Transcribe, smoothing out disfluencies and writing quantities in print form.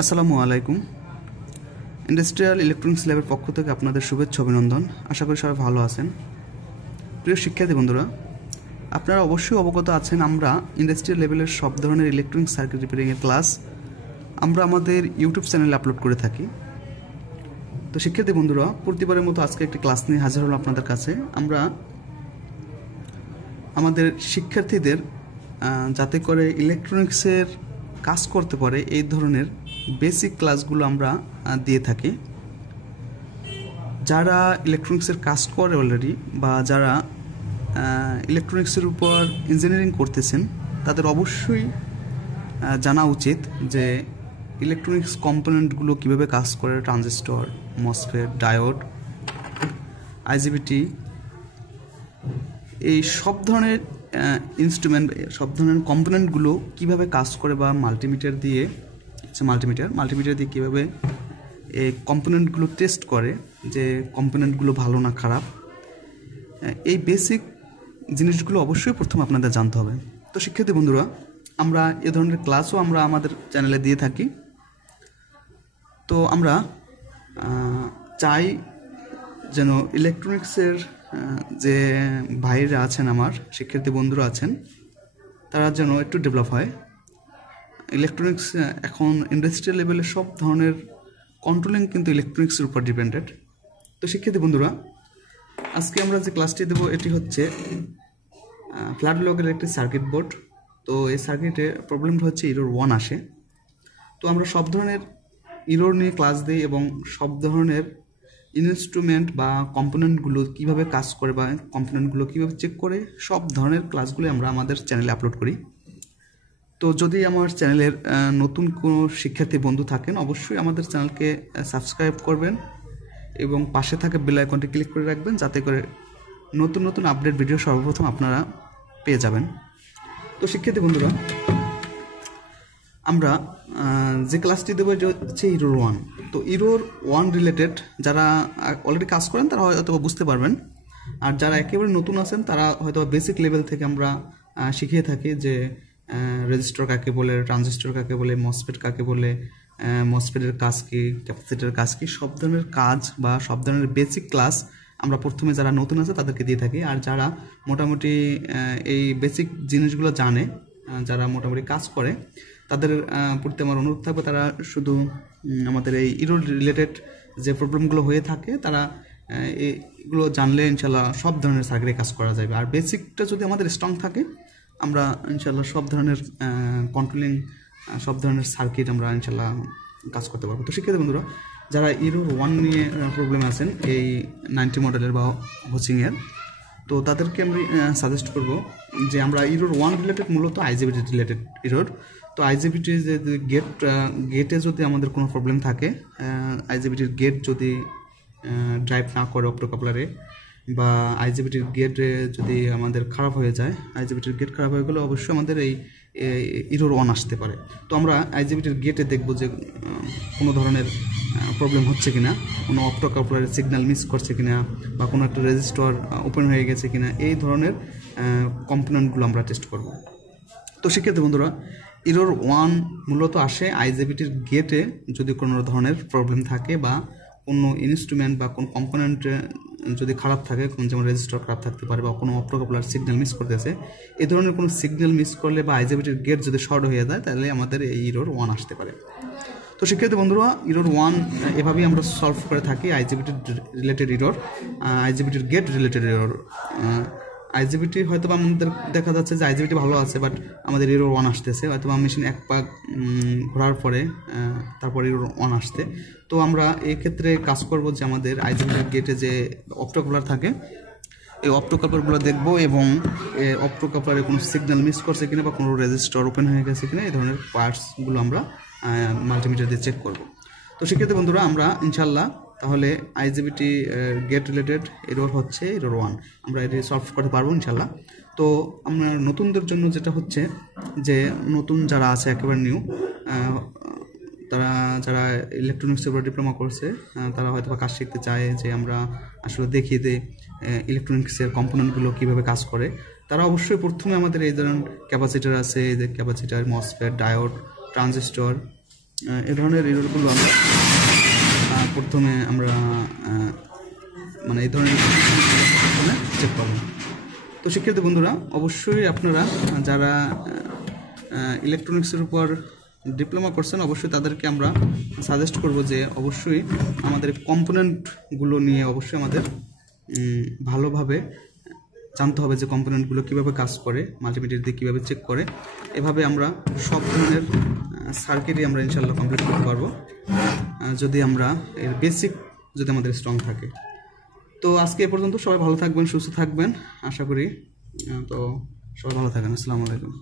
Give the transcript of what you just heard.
আসসালামু আলাইকুম। Industrial electronics ল্যাবের পক্ষ থেকে আপনাদের শুভেচ্ছা অভিনন্দন। আশা করি সবাই ভালো আছেন। প্রিয় শিক্ষার্থী বন্ধুরা, আপনারা অবশ্যই অবগত আছেন আমরা ইন্ডাস্ট্রিয়াল লেভেলের সব ধরনের ইলেকট্রনিক্স সার্কিট রিপেয়ারিংয়ের ক্লাস আমরা আমাদের ইউটিউব চ্যানেলে আপলোড করে থাকি। তো শিক্ষার্থী বন্ধুরা, প্রতিবারের মতো আজকে একটি ক্লাস নিয়ে হাজির হলো আপনাদের কাছে। আমরা আমাদের শিক্ষার্থীদের যাতে করে ইলেকট্রনিক্সের কাজ করতে পারে এই ধরনের বেসিক ক্লাসগুলো আমরা দিয়ে থাকি। যারা ইলেকট্রনিক্সের কাজ করে অলরেডি বা যারা ইলেকট্রনিক্সের উপর ইঞ্জিনিয়ারিং করতেছেন তাদের অবশ্যই জানা উচিত যে ইলেকট্রনিক্স কম্পোনেন্টগুলো কীভাবে কাজ করে, ট্রানজিস্টর, মসফেট, ডায়োড, আইজিবিটি, এই সব ধরনের ইনস্ট্রুমেন্ট, সব ধরনের কম্পোনেন্টগুলো কীভাবে কাজ করে বা মাল্টিমিটার দিয়ে কীভাবে এই কম্পোনেন্টগুলো টেস্ট করে যে কম্পোনেন্টগুলো ভালো না খারাপ, এই বেসিক জিনিসগুলো অবশ্যই প্রথমে আপনাদের জানতে হবে। তো শিক্ষার্থী বন্ধুরা, আমরা এ ধরনের ক্লাসও আমরা আমাদের চ্যানেলে দিয়ে থাকি। তো আমরা চাই যেন ইলেকট্রনিক্সের যে ভাইরা আছেন, আমার শিক্ষার্থী বন্ধুরা আছেন, তারা যেন একটু ডেভেলপ হয়। ইলেকট্রনিক্স এখন ইন্ডাস্ট্রিয়াল লেভেলে সব ধরনের কন্ট্রোলিং কিন্তু ইলেকট্রনিক্সের উপর ডিপেন্ডেড। তো শিক্ষার্থী বন্ধুরা, আজকে আমরা যে ক্লাসটি দেবো এটি হচ্ছে ফ্ল্যাট ব্লকের একটি সার্কিট বোর্ড। তো এই সার্কিটে প্রবলেমটা হচ্ছে error-1 আসে। তো আমরা সব ধরনের ইরোর নিয়ে ক্লাস দিই এবং সব ধরনের ইনস্ট্রুমেন্ট বা কম্পোনেন্টগুলো কীভাবে কাজ করে বা কম্পোনেন্টগুলো কীভাবে চেক করে, সব ধরনের ক্লাসগুলো আমরা আমাদের চ্যানেলে আপলোড করি। তো যদি আমার চ্যানেলের নতুন কোনো শিক্ষার্থী বন্ধু থাকেন, অবশ্যই আমাদের চ্যানেলকে সাবস্ক্রাইব করবেন এবং পাশে থাকা বেল আইকনটি ক্লিক করে রাখবেন, যাতে করে নতুন নতুন আপডেট ভিডিও সর্বপ্রথম আপনারা পেয়ে যাবেন। তো শিক্ষার্থী বন্ধুরা, আমরা যে ক্লাসটি দেবো এটা হচ্ছে error-1। তো error-1 রিলেটেড যারা অলরেডি কাজ করেন তারা হয়তো বুঝতে পারবেন, আর যারা একেবারে নতুন আছেন তারা হয়তো বেসিক লেভেল থেকে আমরা শিখিয়ে থাকি যে রেজিস্টর কাকে বলে, ট্রানজিস্টর কাকে বলে, মসফেট কাকে বলে, মসফেটের কাজ কী, ক্যাপাসিটরের কাজ কী, সব ধরনের কাজ বা সব ধরনের বেসিক ক্লাস আমরা প্রথমে যারা নতুন আছে তাদেরকে দিয়ে থাকি। আর যারা মোটামুটি এই বেসিক জিনিসগুলো জানে, যারা মোটামুটি কাজ করে, তাদের প্রতি আমার অনুরোধ থাকবে তারা শুধু আমাদের এই ইরোর রিলেটেড যে প্রবলেমগুলো হয়ে থাকে তারা এগুলো জানলে ইনশাল্লাহ সব ধরনের সার্কিটে কাজ করা যাবে। আর বেসিকটা যদি আমাদের স্ট্রং থাকে, আমরা ইনশাল্লাহ সব ধরনের কন্ট্রোলিং, সব ধরনের সার্কিট আমরা ইনশাল্লাহ কাজ করতে পারবো। তো শিক্ষার্থী বন্ধুরা, যারা error-1 নিয়ে প্রবলেম আছেন এই 90 মডেলের বা হসিংয়ের, তো তাদেরকে আমি সাজেস্ট করব যে আমরা error-1 রিলেটেড মূলত আইজিবিটি রিলেটেড ইরোর। তো আইজিবিটির যে গেটে যদি আমাদের কোনো প্রবলেম থাকে, আইজিবিটির গেট যদি ড্রাইভ না করে অপ্টোকাপলারে, বা আইজিবিটির গেটে যদি আমাদের খারাপ হয়ে যায়, আইজিবিটির গেট খারাপ হয়ে গেলে অবশ্যই আমাদের এই error-1 আসতে পারে। তো আমরা আইজিবিটির গেটে দেখব যে কোনো ধরনের প্রবলেম হচ্ছে কিনা, কোনো অপ্টোকাপলারের সিগন্যাল মিস করছে কিনা, বা কোনো একটা রেজিস্টর ওপেন হয়ে গেছে কিনা, এই ধরনের কম্পোনেন্টগুলো আমরা টেস্ট করব। তো শিক্ষার্থী বন্ধুরা, error-1 মূলত আসে আইজিবিটির গেটে যদি কোনো ধরনের প্রবলেম থাকে, বা কোনো ইনস্ট্রুমেন্ট বা কোনো কম্পোনেন্ট যদি খারাপ থাকে, যেমন রেজিস্টার খারাপ থাকতে পারে, বা কোনো অপ্টোকাপলার সিগন্যাল মিস করতেছে, এই ধরনের কোনো সিগন্যাল মিস করলে বা আইজিবিটির গেট যদি শর্ট হয়ে যায়, তাহলে আমাদের এই error-1 আসতে পারে। তো শিক্ষার্থী বন্ধুরা, error-1 এভাবেই আমরা সলভ করে থাকি। আইজিবিটির রিলেটেড ইরোর, আইজিবিটির গেট রিলেটেড ইরোর। আইজিবিটি হয়তো আমাদের দেখা যাচ্ছে যে আইজিবিটি ভালো আছে, বাট আমাদের error-1 আসতেছে, হয়তো মেশিন এক পাক ঘোরার পরে তারপর error-1 আসতে। তো আমরা এই ক্ষেত্রে কাজ করব যে আমাদের আইজিবিটির গেটে যে অপ্টোকাপলার থাকে, এই অপ্টোকাপলারগুলো দেখব এবং অপ্টোকাপলারে কোনো সিগন্যাল মিস করছে কিনা, বা কোনো রেজিস্টার ওপেন হয়ে গেছে কিনা, এই ধরনের পার্টসগুলো আমরা মাল্টিমিটার দিয়ে চেক করব। তো সেক্ষেত্রে বন্ধুরা, আমরা ইনশাল্লাহ তাহলে আইজিবিটি গেট রিলেটেড এরর হচ্ছে error-1, আমরা এটি সলভ করতে পারবো ইনশাল্লাহ। তো আমরা নতুনদের জন্য যেটা হচ্ছে যে নতুন যারা আছে একেবারে নিউ, তারা যারা ইলেকট্রনিক্সের উপর ডিপ্লোমা করছে, তারা হয়তো বা কাজ শিখতে চায় যে আমরা আসলে দেখিয়ে দিই ইলেকট্রনিক্সের কম্পোনেন্টগুলো কীভাবে কাজ করে, তারা অবশ্যই প্রথমে আমাদের এই ধরনের ক্যাপাসিটার আছে, এই যে ক্যাপাসিটার, মসফেট, ডায়োড, ট্রানজিস্টর, এ ধরনের এররগুলো আমরা প্রথমে আমরা মানে এই ধরনের চেক করব। তো শিক্ষার্থী বন্ধুরা, অবশ্যই আপনারা যারা ইলেকট্রনিক্সের উপর ডিপ্লোমা করছেন অবশ্যই তাদেরকে আমরা সাজেস্ট করব যে অবশ্যই আমাদের কম্পোনেন্টগুলো নিয়ে অবশ্যই আমাদের ভালোভাবে জানতে হবে যে কম্পোনেন্টগুলো কীভাবে কাজ করে, মাল্টিমিটার দিয়ে কীভাবে চেক করে। এভাবে আমরা সব ধরনের সার্কিটই আমরা ইনশাল্লাহ কমপ্লিট করতে পারবো যদি আমরা এর বেসিক যদি আমাদের স্ট্রং থাকে। তো আজকে এ পর্যন্ত, সবাই ভালো থাকবেন, সুস্থ থাকবেন আশা করি। তো সবাই ভালো থাকবেন। আসসালামু আলাইকুম।